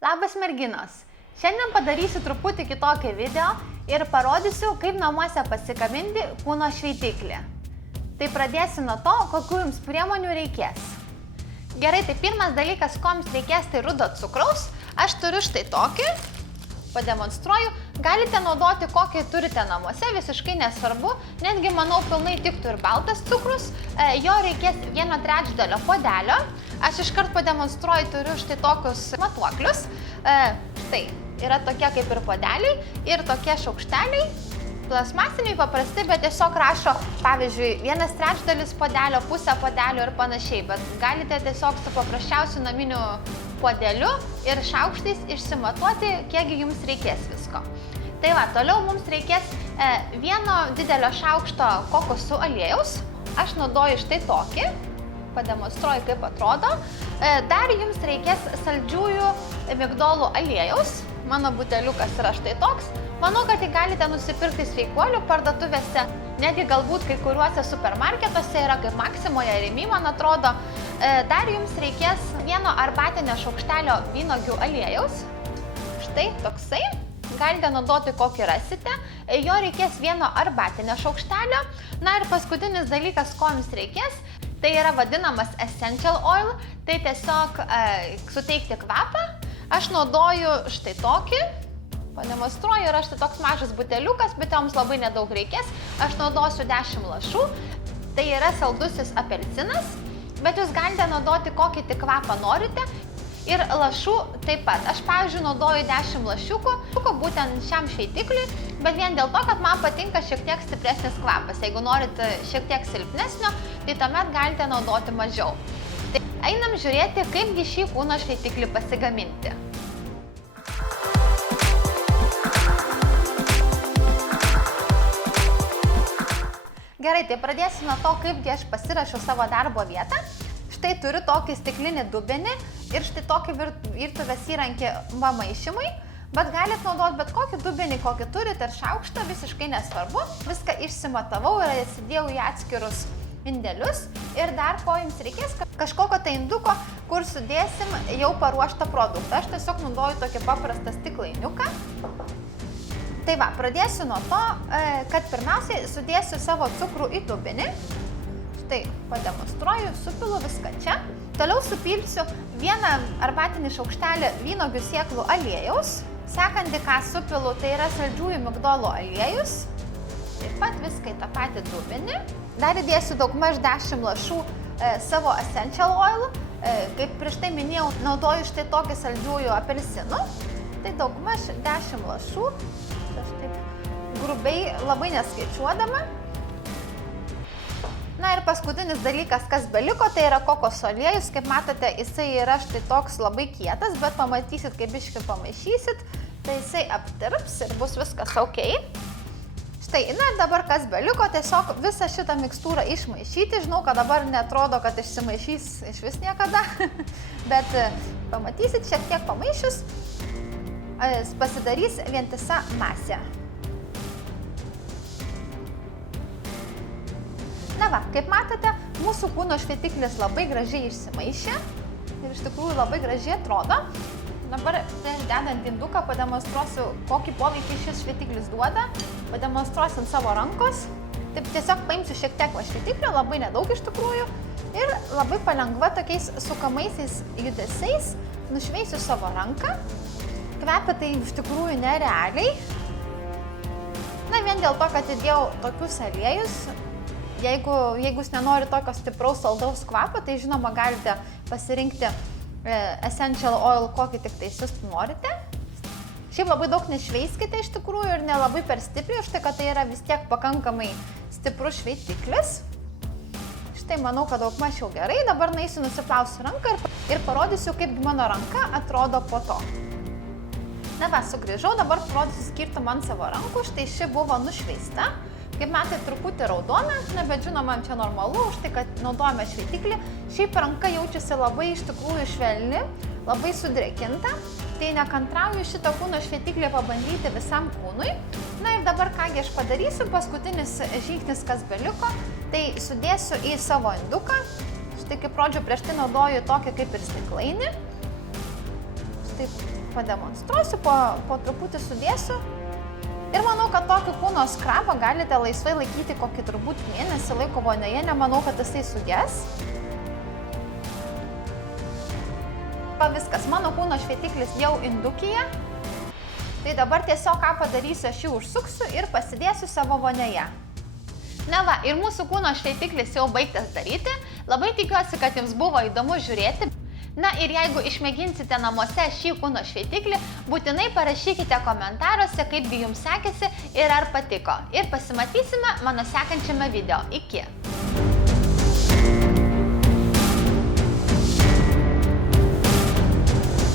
Labas merginos! Šiandien padarysiu truputį kitokį video ir parodysiu, kaip namuose pasigaminti kūno šveitiklį. Tai pradėsiu nuo to, kokių jums priemonių reikės. Gerai, tai pirmas dalykas, ko jums reikės, tai rudo cukraus. Aš turiu štai tokį, pademonstruoju. Galite naudoti kokį turite namuose, visiškai nesvarbu. Netgi, manau, pilnai tiktų ir baltas cukrus. Jo reikės 1/3 puodelio. Aš iškart pademonstruoju, turiu štai tokius matuoklius. Štai, yra tokie kaip ir puodeliai ir tokie šaukšteliai. Plasmasiniai paprasti, bet tiesiog rašo, pavyzdžiui, 1/3 puodelio, pusę puodelio ir panašiai. Bet galite tiesiog su paprasčiausiu naminiu puodeliu ir šaukštais išsimatuoti, kiekgi jums reikės visko. Tai va, toliau mums reikės vieno didelio šaukšto kokosų aliejaus. Aš naudoju štai tokį, pademonstruoju, kaip atrodo. Dar jums reikės saldžiųjų migdolų aliejaus. Mano buteliukas yra štai toks. Manau, kad jį galite nusipirkti sveikuolių parduotuvėse, netgi galbūt kai kuriuose supermarketuose yra kaip Maksimoje ir Rimi, man atrodo. Dar jums reikės vieno arbatinio šaukštelio vynuogių aliejaus. Štai toksai. Galite naudoti kokį rasite. Jo reikės vieno arbatinio šaukštelio. Na ir paskutinis dalykas, ko jums reikės, tai yra vadinamas essential oil. Tai tiesiog suteikti kvapą. Aš naudoju štai tokį. Pademonstruoju, yra štai toks mažas buteliukas, bet joms labai nedaug reikės. Aš naudosiu 10 lašų. Tai yra saldusis apelsinas, bet jūs galite naudoti kokį tik kvapą norite. Ir lašų taip pat. Aš, pavyzdžiui, naudoju 10 lašiukų, būtent šiam šveitikliui, bet vien dėl to, kad man patinka šiek tiek stipresnis kvapas. Jeigu norite šiek tiek silpnesnio, tai tuomet galite naudoti mažiau. Tai einam žiūrėti, kaipgi šį kūno šveitiklį pasigaminti. Gerai, tai pradėsiu nuo to, kaipgi aš pasirašiau savo darbo vietą. Štai turiu tokį stiklinį dubenį ir štai tokį virtuvės įrankį maišymui, bet galite naudoti bet kokį dubenį, kokį turite, ir šaukštą, visiškai nesvarbu. Viską išsimatavau ir įsidėjau į atskirus indelius. Ir dar ko jums reikės, kažkokio tai induko, kur sudėsim jau paruoštą produktą. Aš tiesiog naudoju tokį paprastą stiklainiuką. Tai va, pradėsiu nuo to, kad pirmiausiai sudėsiu savo cukrų į dubenį. Štai, pademonstruoju, supilu viską čia. Toliau supilsiu vieną arbatinį šaukštelį vynuogių sėklų aliejaus. Sekantį, ką supilu, tai yra saldžiųjų migdolų aliejus. Taip pat viską į tą patį dubenį. Dar įdėsiu daugmaž 10 lašų savo essential oil. Kaip prieš tai minėjau, naudoju štai tokį saldžiųjų apelsinų. Tai daugmaž 10 lašų. Aš taip grubiai labai neskaičiuodama. Na ir paskutinis dalykas, kas beliko, tai yra kokoso aliejus. Kaip matote, jisai yra štai toks labai kietas, bet pamatysit, kaip biškį pamaišysit, tai jisai aptirps ir bus viskas ok. Štai, na ir dabar kas beliko, tiesiog visą šitą mikstūrą išmaišyti. Žinau, kad dabar netrodo, kad išsimaišys iš vis niekada, bet pamatysit, šiek tiek pamaišius, pasidarys vientisa masė. Na va, kaip matote, mūsų kūno šveitiklis labai gražiai išsimaišė ir iš tikrųjų labai gražiai atrodo. Dabar prieš dedant induką pademonstruosiu, kokį poveikį šis šveitiklis duoda. Pademonstruosim savo rankos. Taip tiesiog paimsiu šiek tiek va šveitiklio, labai nedaug iš tikrųjų. Ir labai palengva tokiais sukamaisiais judesiais nušveisiu savo ranką. Kvepia tai iš tikrųjų nerealiai. Na, vien dėl to, kad įdėjau tokius aliejus. Jeigu jūs nenori tokio stipraus saldaus kvapo, tai žinoma galite pasirinkti essential oil, kokį tik tai jūs norite. Šiaip labai daug nešveiskite iš tikrųjų ir nelabai per stipriai, už tai, kad tai yra vis tiek pakankamai stiprus šveitiklis. Štai manau, kad daugmaž jau gerai. Dabar nueisiu nusiplausiu ranką ir parodysiu, kaip mano ranka atrodo po to. Na va, sugrįžau, dabar parodysiu skirtumą ant savo rankų. Štai ši buvo nušveista. Kaip matote, truputį raudona, bet žinoma, čia normalu, už tai, kad naudojame šveitiklį. Šiaip ranka jaučiasi labai iš tikrųjų švelni, labai sudrėkinta. Tai nekantrauju šitą kūno šveitiklį pabandyti visam kūnui. Na ir dabar kągi aš padarysiu, paskutinis žingsnis, kas beliko, tai sudėsiu į savo induką. Štai kaip rodžiau, prieš tai naudoju tokį kaip ir stiklainį. taip pademonstruosiu, po truputį sudėsiu. Ir manau, kad tokį kūno skrabą galite laisvai laikyti kokį turbūt mėnesį laiko vonioje, nemanau, kad jisai sudės. Viskas, mano kūno šveitiklis jau indukyje. Tai dabar tiesiog ką padarysiu, aš jį užsuksiu ir pasidėsiu savo vonioje. Na va, ir mūsų kūno šveitiklis jau baigtas daryti. Labai tikiuosi, kad jums buvo įdomu žiūrėti. Na ir jeigu išmėginsite namuose šį kūno šveitiklį, būtinai parašykite komentaruose, kaipgi jums sekėsi ir ar patiko. Ir pasimatysime mano sekančiame video. Iki!